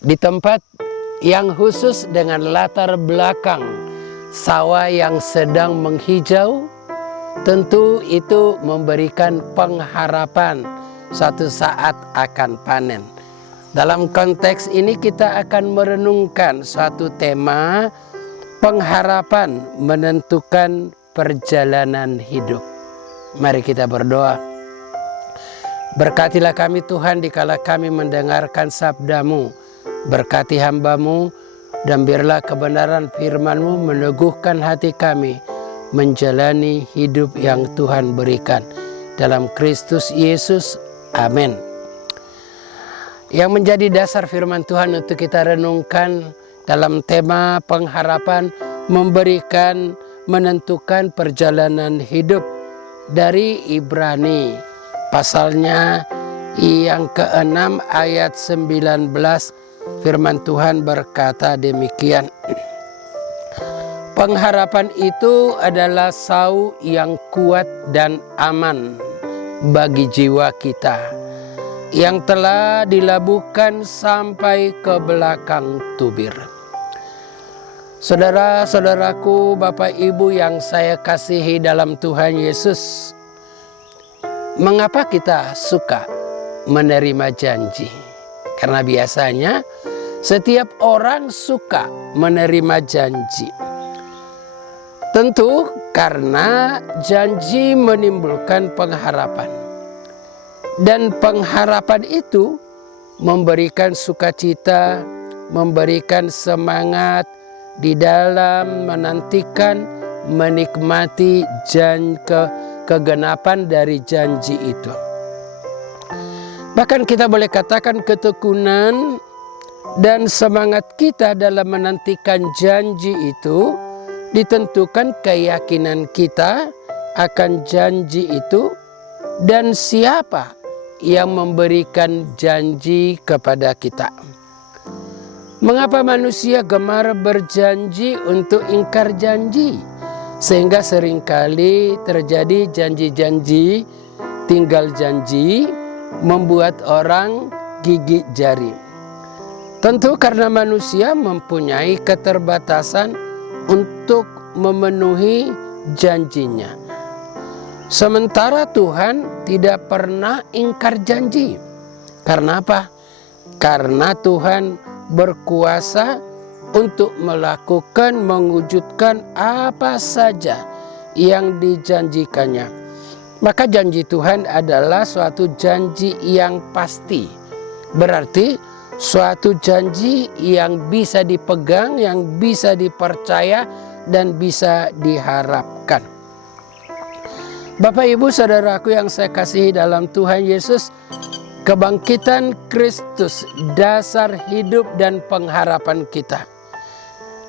di tempat yang khusus dengan latar belakang sawah yang sedang menghijau. Tentu itu memberikan pengharapan suatu saat akan panen. Dalam konteks ini kita akan merenungkan suatu tema pengharapan menentukan perjalanan hidup. Mari kita berdoa. Berkatilah kami Tuhan dikala kami mendengarkan sabda-Mu. Berkati hamba-Mu dan biarlah kebenaran firman-Mu meneguhkan hati kami menjalani hidup yang Tuhan berikan. Dalam Kristus Yesus, amin. Yang menjadi dasar firman Tuhan untuk kita renungkan dalam tema pengharapan menentukan perjalanan hidup dari Ibrani. Pasalnya yang ke-6 ayat 19 firman Tuhan berkata demikian. Pengharapan itu adalah sau yang kuat dan aman bagi jiwa kita, yang telah dilabuhkan sampai ke belakang tubir. Saudara-saudaraku, Bapak Ibu yang saya kasihi dalam Tuhan Yesus, mengapa kita suka menerima janji? Karena biasanya setiap orang suka menerima janji. Tentu karena janji menimbulkan pengharapan. Dan pengharapan itu memberikan sukacita, memberikan semangat di dalam menantikan, menikmati kegenapan dari janji itu. Bahkan kita boleh katakan ketekunan dan semangat kita dalam menantikan janji itu ditentukan keyakinan kita akan janji itu dan siapa yang memberikan janji kepada kita. Mengapa manusia gemar berjanji untuk ingkar janji? Sehingga seringkali terjadi janji-janji, tinggal janji, membuat orang gigit jari. Tentu karena manusia mempunyai keterbatasan untuk memenuhi janjinya. Sementara Tuhan tidak pernah ingkar janji. Karena apa? Karena Tuhan berkuasa untuk melakukan, mewujudkan apa saja yang dijanjikannya. Maka janji Tuhan adalah suatu janji yang pasti. Berarti suatu janji yang bisa dipegang, yang bisa dipercaya, dan bisa diharapkan. Bapak Ibu Saudaraku yang saya kasihi dalam Tuhan Yesus, kebangkitan Kristus dasar hidup dan pengharapan kita.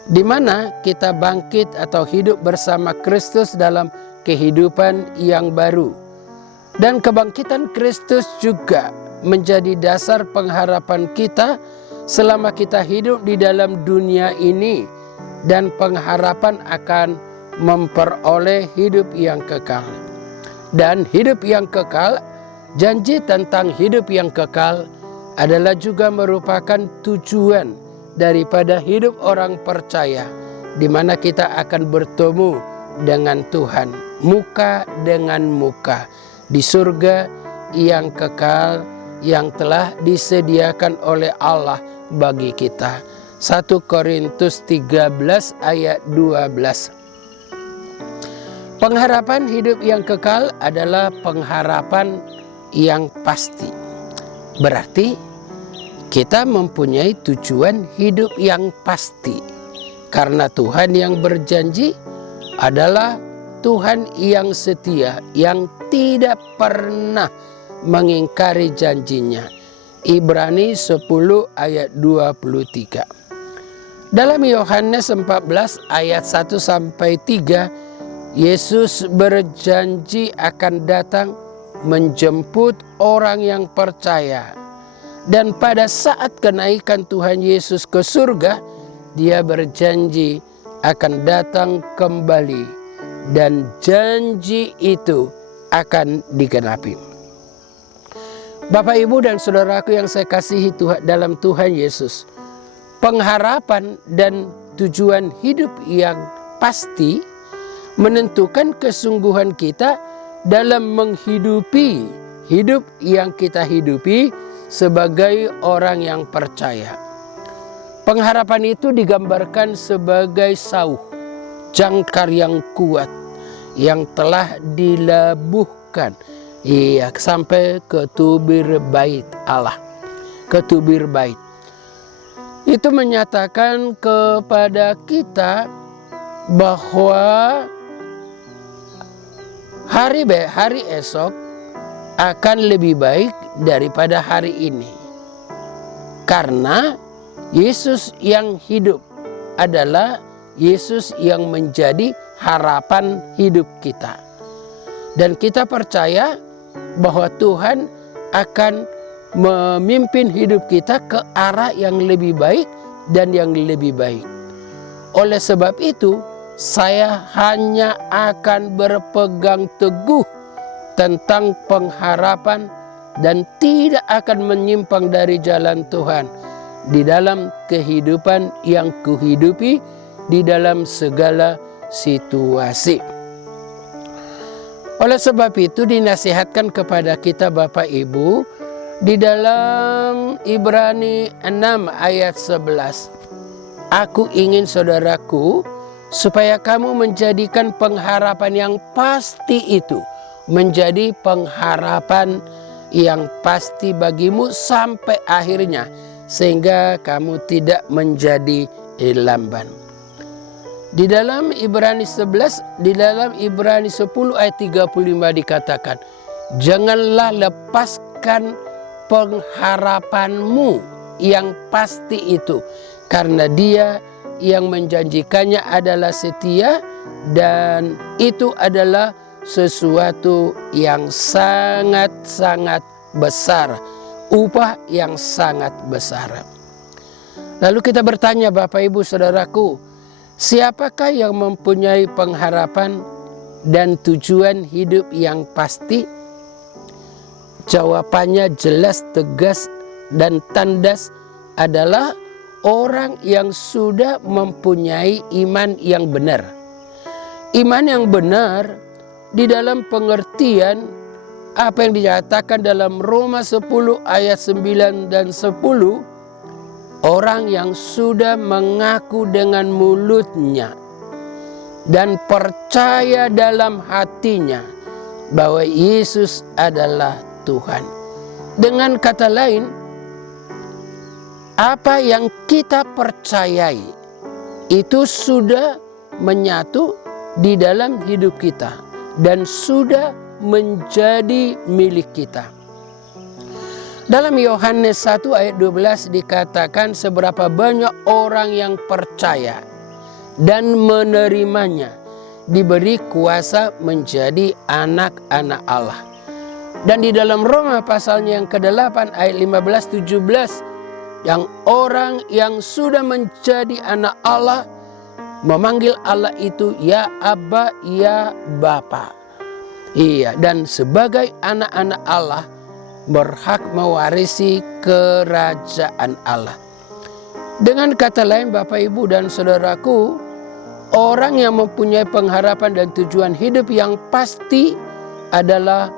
Di mana kita bangkit atau hidup bersama Kristus dalam kehidupan yang baru. Dan kebangkitan Kristus juga menjadi dasar pengharapan kita selama kita hidup di dalam dunia ini, dan pengharapan akan memperoleh hidup yang kekal. Dan hidup yang kekal, janji tentang hidup yang kekal adalah juga merupakan tujuan daripada hidup orang percaya, di mana kita akan bertemu dengan Tuhan muka dengan muka di surga yang kekal yang telah disediakan oleh Allah bagi kita. 1 Korintus 13 ayat 12. Pengharapan hidup yang kekal adalah pengharapan yang pasti. Berarti kita mempunyai tujuan hidup yang pasti. Karena Tuhan yang berjanji adalah Tuhan yang setia, yang tidak pernah mengingkari janjinya. Ibrani 10 ayat 23. Dalam Yohanes 14 ayat 1-3, Yesus berjanji akan datang menjemput orang yang percaya. Dan pada saat kenaikan Tuhan Yesus ke surga, Dia berjanji akan datang kembali, dan janji itu akan digenapi. Bapak, Ibu, dan saudaraku yang saya kasihi dalam Tuhan Yesus, Pengharapan dan tujuan hidup yang pasti menentukan kesungguhan kita dalam menghidupi hidup yang kita hidupi sebagai orang yang percaya. Pengharapan itu digambarkan sebagai sauh, jangkar yang kuat yang telah dilabuhkan sampai ke tubir bait Allah, ke tubir bait. Itu menyatakan kepada kita bahwa hari esok akan lebih baik daripada hari ini. Karena Yesus yang hidup adalah Yesus yang menjadi harapan hidup kita. Dan kita percaya bahwa Tuhan akan memimpin hidup kita ke arah yang lebih baik dan yang lebih baik. Oleh sebab itu, saya hanya akan berpegang teguh tentang pengharapan dan tidak akan menyimpang dari jalan Tuhan di dalam kehidupan yang kuhidupi di dalam segala situasi. Oleh sebab itu dinasihatkan kepada kita Bapak Ibu di dalam Ibrani 6 ayat 11. Aku ingin saudaraku supaya kamu menjadikan pengharapan yang pasti itu menjadi pengharapan yang pasti bagimu sampai akhirnya, sehingga kamu tidak menjadi lamban. Di dalam Ibrani 11, di dalam Ibrani 10 ayat 35 dikatakan, janganlah lepaskan pengharapanmu yang pasti itu, karena Dia yang menjanjikannya adalah setia, dan itu adalah sesuatu yang sangat-sangat besar, upah yang sangat besar. Lalu kita bertanya Bapak Ibu Saudaraku, siapakah yang mempunyai pengharapan dan tujuan hidup yang pasti? Jawabannya jelas, tegas, dan tandas adalah orang yang sudah mempunyai iman yang benar. Iman yang benar di dalam pengertian apa yang dinyatakan dalam Roma 10 ayat 9 dan 10, orang yang sudah mengaku dengan mulutnya dan percaya dalam hatinya bahwa Yesus adalah Tuhan. Dengan kata lain, apa yang kita percayai itu sudah menyatu di dalam hidup kita dan sudah menjadi milik kita. Dalam Yohanes 1 ayat 12 dikatakan seberapa banyak orang yang percaya dan menerimanya diberi kuasa menjadi anak-anak Allah. Dan di dalam Roma pasalnya yang ke-8 ayat 15-17, yang orang yang sudah menjadi anak Allah memanggil Allah itu ya Abba, ya Bapa. Iya, dan sebagai anak-anak Allah berhak mewarisi kerajaan Allah. Dengan kata lain Bapak Ibu dan Saudaraku, orang yang mempunyai pengharapan dan tujuan hidup yang pasti adalah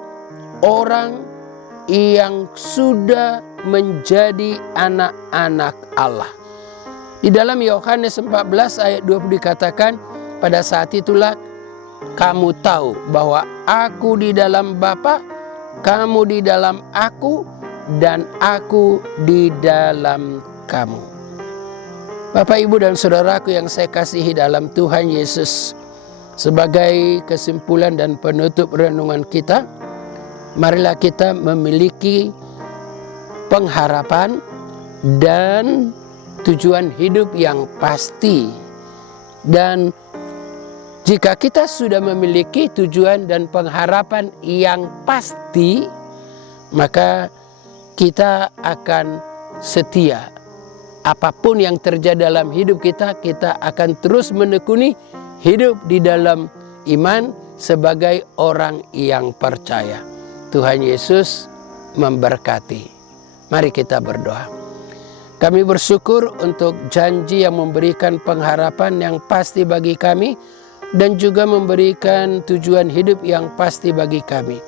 orang yang sudah menjadi anak-anak Allah. Di dalam Yohanes 14 ayat 20 dikatakan, pada saat itulah kamu tahu bahwa aku di dalam Bapa, kamu di dalam aku, dan aku di dalam kamu. Bapak, Ibu, dan Saudaraku yang saya kasihi dalam Tuhan Yesus, sebagai kesimpulan dan penutup renungan kita, marilah kita memiliki pengharapan dan tujuan hidup yang pasti. Dan jika kita sudah memiliki tujuan dan pengharapan yang pasti, maka kita akan setia. Apapun yang terjadi dalam hidup kita, kita akan terus menekuni hidup di dalam iman sebagai orang yang percaya. Tuhan Yesus memberkati. Mari kita berdoa. Kami bersyukur untuk janji yang memberikan pengharapan yang pasti bagi kami, dan juga memberikan tujuan hidup yang pasti bagi kami.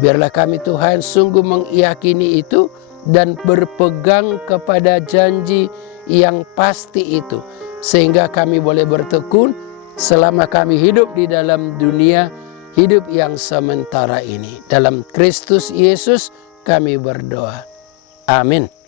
Biarlah kami Tuhan sungguh meyakini itu dan berpegang kepada janji yang pasti itu, sehingga kami boleh bertekun selama kami hidup di dalam dunia hidup yang sementara ini. Dalam Kristus Yesus kami berdoa. Amin.